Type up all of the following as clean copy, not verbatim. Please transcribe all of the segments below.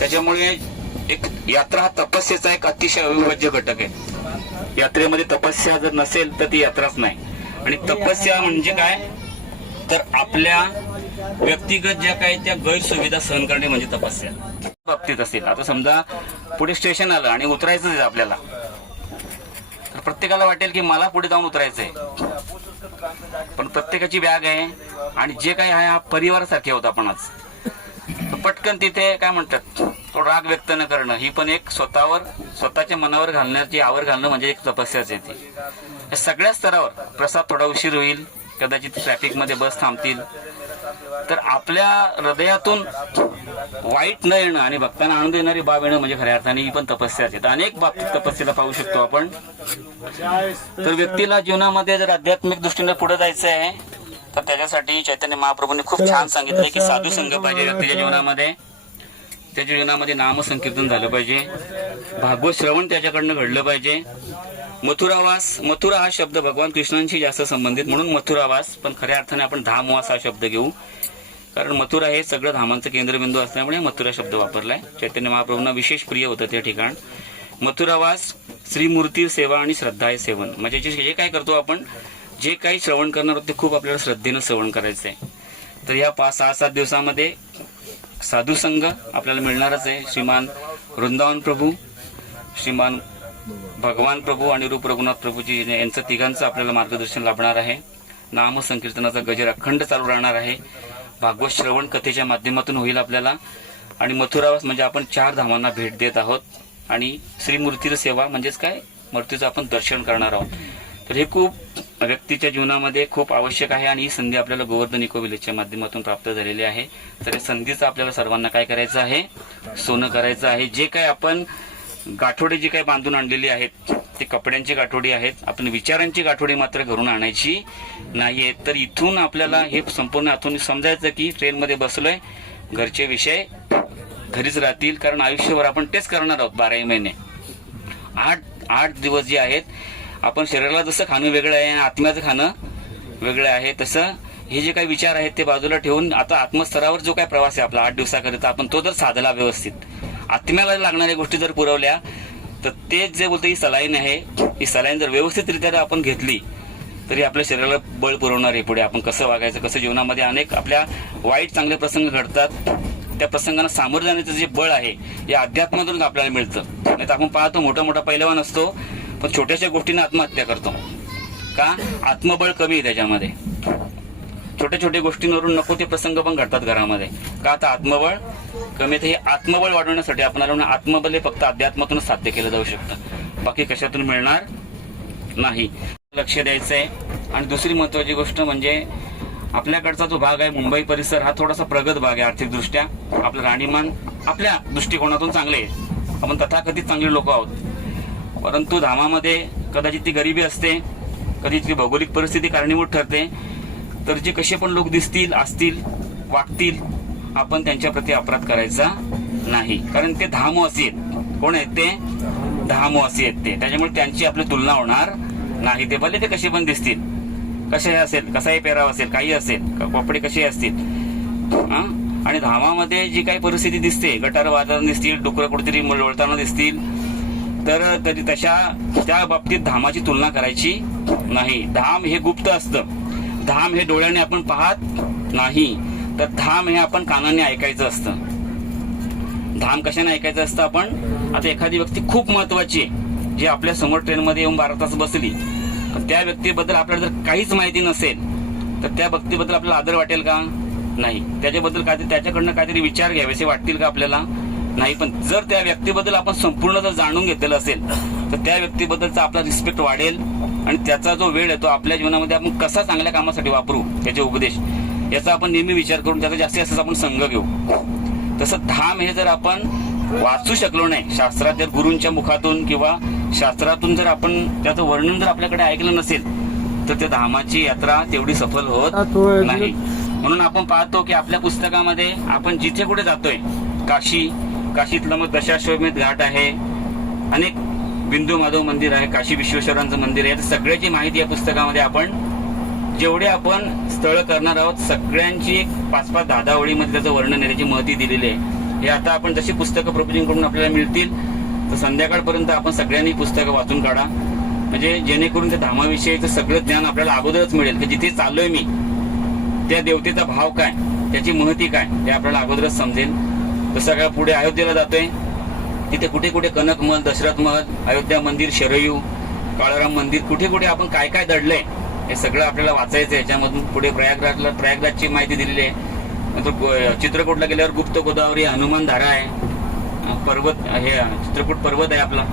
त्याच्यामुळे एक यात्रा हा तपस्येचा एक अतिशय अविभाज्य घटक आहे. यात्रेमध्ये तपस्या जर नसेल तर ती यात्राच नाही. आणि तपस्या म्हणजे काय तर आपल्या व्यक्तिगत ज्या काही त्या गैरसुविधा सहन करणे म्हणजे तपस्या बाबतीत असेल. आता समजा पुढे स्टेशन आलं आणि उतरायचं आहे आपल्याला, तर प्रत्येकाला वाटेल की मला पुढे जाऊन उतरायचंय, पण प्रत्येकाची बॅग आहे आणि जे काही आहे हा परिवारासारखे होत आपण आज. पटकन तिथे काय म्हणतात तो राग व्यक्त न करणं ही पण एक स्वतःच्या मनावर घालण्याची आवर घालणं म्हणजे एक तपस्याच येते. सगळ्या स्तरावर प्रसाद थोडा उशीर होईल, कदाचित ट्रॅफिक मध्ये बस थांबतील, तर आपल्या हृदयातून वाईट न येणं आणि भक्तांना आनंद देणारी बाब येणं म्हणजे खऱ्या अर्थाने ही पण तपस्याच आहे. अनेक बाबतीत तपस्येला पाहू शकतो आपण. तर व्यक्तीला जीवनामध्ये जर आध्यात्मिक दृष्टीने पुढे जायचं आहे तर त्याच्यासाठी चैतन्य महाप्रभूंनी खूप छान सांगितलंय की साधू संघ पाहिजे व्यक्तीच्या जीवनामध्ये. त्याच्या जीवनामध्ये नामसंकीर्तन झालं पाहिजे, भागवत श्रवण त्याच्याकडनं घडलं पाहिजे. मथुरावास, मथुरा हा शब्द भगवान कृष्णांशी जास्त संबंधित म्हणून मथुरावास, पण खऱ्या अर्थाने आपण धामवास हा शब्द घेऊ, कारण मथुरा हे सगळं धामांचं केंद्रबिंदू असल्यामुळे मथुरा शब्द वापरलाय. चैतन्य महाप्रभूंना विशेष प्रिय होतं ते ठिकाण. मथुरावास, श्रीमूर्ती सेवा आणि श्रद्धा हे सेवन, म्हणजे जे काय करतो आपण, जे काही श्रवण करणार आहोत ते खूप आपल्याला श्रद्धेनं श्रवण करायचं आहे. तर या 5-6-7 दिवसामध्ये साधू संघ आपल्याला मिळणारच आहे. श्रीमान वृंदावन प्रभू, श्रीमान भगवान प्रभू आणि रूप रघुनाथ प्रभूजी यांचं तिघांचं आपल्याला मार्गदर्शन लाभणार आहे. नाम संकीर्तनाचा गजर अखंड चालू राहणार आहे. भागवत श्रवण कथेच्या माध्यमातून होईल आपल्याला. आणि मथुरावास म्हणजे आपण 4 धामांना भेट देत आहोत आणि श्रीमूर्तीची सेवा म्हणजेच काय मूर्तीचं आपण दर्शन करणार आहोत. तर हे खूप व्यक्तीच्या जीवनामध्ये खूप आवश्यक आहे आणि ही संधी आपल्याला गोवर्धन इको विलेजच्या माध्यमातून प्राप्त झालेली आहे. तर या संधीचं आपल्याला सर्वांना काय करायचं आहे, सोनं करायचं आहे. जे काही आपण गाठोडे जी काही बांधून आणलेली आहेत ते कपड्यांची गाठोडी आहेत, आपण विचारांची गाठोडी मात्र घरून आणायची नाहीये. तर इथून आपल्याला हे संपूर्ण आतून समजायचं की ट्रेनमध्ये बसलोय, घरचे विषय घरीच राहतील, कारण आयुष्यभर आपण तेच करणार आहोत. 12 महिने 8 दिवस जे आहेत आपण शरीराला जसं खाणं वेगळं आहे आणि आत्म्याचं खाणं वेगळं आहे, तसं हे जे काही विचार आहेत ते बाजूला ठेवून आता आत्मस्तरावर जो काही प्रवास आहे आपला 8 दिवसाकरिता, आपण तो जर साधला व्यवस्थित, आत्म्याला लागणाऱ्या गोष्टी जर पुरवल्या, तर तेच जे बोलतं ही सलाईन आहे, ही सलाईन जर व्यवस्थितरित्या आपण घेतली तरी आपल्या शरीराला बळ पुरवणार आहे. पुढे आपण कसं वागायचं, कसं जीवनामध्ये अनेक आपल्या वाईट चांगले प्रसंग घडतात, त्या प्रसंगांना सामोरं जाण्याचं जे बळ आहे या अध्यात्मातून आपल्याला मिळतं. नाही तर आपण पाहतो मोठा पैलवान असतो पण छोट्याशा गोष्टीने आत्महत्या करतो. का? आत्मबळ कमी आहे त्याच्यामध्ये. छोट्या गोष्टींवरून नको ते प्रसंग पण घडतात घरामध्ये. का? आता आत्मबळ कमी. तर हे आत्मबळ वाढवण्यासाठी आपल्याला आत्मबल हे फक्त अध्यात्मातूनच साध्य केलं जाऊ शकतं, बाकी कशातून मिळणार नाही. लक्ष द्यायचं आहे. आणि दुसरी महत्वाची गोष्ट म्हणजे आपल्याकडचा जो भाग आहे मुंबई परिसर हा थोडासा प्रगत भाग आहे आर्थिकदृष्ट्या. आपलं राहणीमान आपल्या दृष्टिकोनातून चांगले आहे, आपण तथाकथित चांगले लोक आहोत, परंतु धामामध्ये कदाचित ती गरिबी असते, कदाचित ती भौगोलिक परिस्थिती कारणीभूत ठरते. तर जे कसे पण लोक दिसतील, असतील, वागतील, आपण त्यांच्या प्रती अपराध करायचा नाही, कारण ते धामवासी आहेत. कोण आहेत ते? धामवासी आहेत ते. त्याच्यामुळे त्यांची आपली तुलना होणार नाही. ते भले ते कसे पण दिसतील, कसे असेल, कसाही पेराव असेल, काही असेल, कपडे कसे असतील, आणि धामामध्ये जी काही परिस्थिती दिसते, गटार वाजताना दिसतील, डुकरं कुठेतरी लोळताना दिसतील, तर तरी तशा त्या बाबतीत धामाची तुलना करायची नाही. धाम हे गुप्त असतं. धाम हे डोळ्याने आपण पाहत नाही, तर धाम हे आपण कानाने ऐकायचं असतं. धाम कशाने ऐकायचं असतं आपण? आता एखादी व्यक्ती खूप महत्वाची आहे, जी आपल्या समोर ट्रेनमध्ये येऊन 12 तास बसली, पण त्या व्यक्तीबद्दल आपल्याला जर काहीच माहिती नसेल तर त्या व्यक्तीबद्दल आपल्याला आदर वाटेल का? नाही. त्याच्याबद्दल काय त्याच्याकडनं काहीतरी विचार घ्यावेसे वाटतील का आपल्याला? नाही. पण जर त्या व्यक्तीबद्दल आपण संपूर्ण जर जाणून घेतलेलं असेल तर त्या व्यक्तीबद्दलचा आपला रिस्पेक्ट वाढेल आणि त्याचा जो वेळ आहे तो आपल्या जीवनामध्ये आपण कसा चांगल्या कामासाठी वापरू, त्याचे उपदेश याचा आपण नेहमी विचार करून त्याचा जास्तीत जास्त आपण संघ घेऊ. तसं धाम हे जर आपण वाचू शकलो नाही शास्त्रात, जर गुरूंच्या मुखातून किंवा शास्त्रातून जर आपण त्याचं वर्णन जर आपल्याकडे ऐकलं नसेल तर त्या धामाची यात्रा तेवढी सफल होत नाही. म्हणून आपण पाहतो की आपल्या पुस्तकामध्ये आपण जिथे कुठे जातोय, काशीतलं मग दशाश्वमेध घाट आहे, अनेक बिंदू माधव मंदिर आहे, काशी विश्वेश्वरांचं मंदिर आहे, सगळ्याची माहिती या पुस्तकामध्ये आपण जेवढे आपण स्थळ करणार आहोत सगळ्यांची 5-5, 10-10 ओळीमध्ये त्याचं वर्णन आहे, त्याची महती दिलेली आहे. हे आता आपण जशी पुस्तकं प्रभूजींकडून आपल्याला मिळतील तर संध्याकाळपर्यंत आपण सगळ्यांनी पुस्तकं वाचून काढा, म्हणजे जेणेकरून त्या धामाविषयीचं सगळं ज्ञान आपल्याला अगोदरच मिळेल की जिथे चाललोय मी त्या देवतेचा भाव काय, त्याची महती काय हे आपल्याला अगोदरच समजेल. तसं काय पुढे अयोध्येला जातोय, तिथे कुठे कुठे कनक महल, दशरथ महल, अयोध्या मंदिर, शरयू, काळाराम मंदिर, कुठे कुठे आपण काय काय दडलंय हे सगळं आपल्याला वाचायचं. याच्यामधून पुढे प्रयागराजची माहिती दिलेली आहे. नंतर चित्रकूटला गेल्यावर गुप्त गोदावरी, हनुमान धारा आहे, पर्वत हे चित्रकूट पर्वत आहे आपला.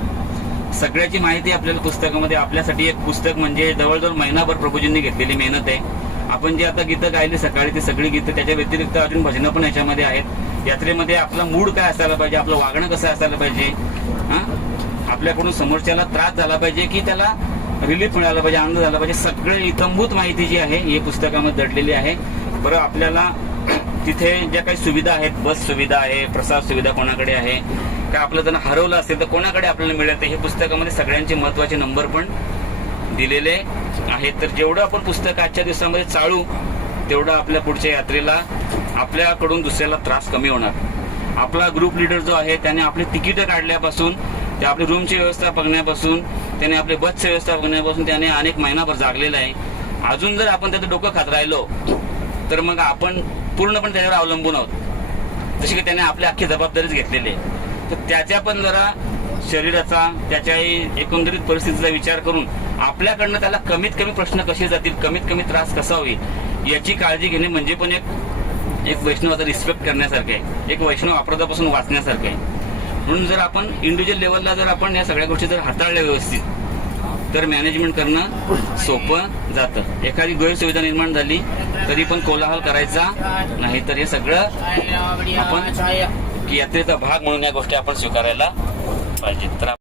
सगळ्याची माहिती आपल्याला पुस्तकामध्ये. आपल्यासाठी एक पुस्तक म्हणजे जवळजवळ महिनाभर प्रभूजींनी घेतलेली मेहनत आहे. आपण जे आता गीतं गायली सकाळी ती सगळी गीतं, त्याच्या व्यतिरिक्त अजून भजनं पण याच्यामध्ये आहेत. यात्रेमध्ये आपला मूड काय असायला पाहिजे, आपलं वागणं कसं असायला पाहिजे, आपल्याकडून समोरच्याला त्रास झाला पाहिजे की त्याला रिलीफ मिळाला पाहिजे, आनंद झाला पाहिजे, सगळे इतंभूत माहिती जी आहे ही पुस्तकामध्ये दडलेली आहे. बरं, आपल्याला तिथे ज्या काही सुविधा आहेत, बस सुविधा आहे, प्रसाद सुविधा कोणाकडे आहे, काय आपलं जर हरवलं असेल तर कोणाकडे आपल्याला मिळेल, हे पुस्तकामध्ये सगळ्यांचे महत्वाचे नंबर पण दिलेले आहेत. तर जेवढं आपण पुस्तक आजच्या दिवसामध्ये चाळू तेवढं आपल्या पुढच्या यात्रेला आपल्याकडून दुसऱ्याला त्रास कमी होणार. आपला ग्रुप लीडर जो आहे त्याने आपली तिकीटं काढल्यापासून, ते आपली रूमची व्यवस्था बघण्यापासून, त्याने आपली बसची व्यवस्था बघण्यापासून त्याने अनेक महिनाभर जागलेला आहे. अजून जर आपण त्याचं डोकं खात राहिलो तर मग आपण पूर्णपणे त्याच्यावर अवलंबून आहोत. जशी की त्याने आपली अख्खी जबाबदारीच घेतलेली आहे. तर त्याच्या पण जरा शरीराचा, त्याच्या एकंदरीत परिस्थितीचा विचार करून आपल्याकडनं त्याला कमीत कमी प्रश्न कसे जातील, कमीत कमी त्रास कसा होईल याची काळजी घेणे म्हणजे पण एक वैष्णवाचा रिस्पेक्ट करण्यासारखं आहे, एक वैष्णव अपराधापासून वाचण्यासारखं आहे. म्हणून जर आपण इंडिव्हिज्युअल लेवलला जर आपण या सगळ्या गोष्टी जर हाताळल्या व्यवस्थित तर मॅनेजमेंट करणं सोपं जातं. एखादी गैरसुविधा निर्माण झाली तरी पण कोलाहल करायचा नाही. तर हे सगळं आपण यात्रेचा भाग म्हणून या गोष्टी आपण स्वीकारायला पाहिजे. तर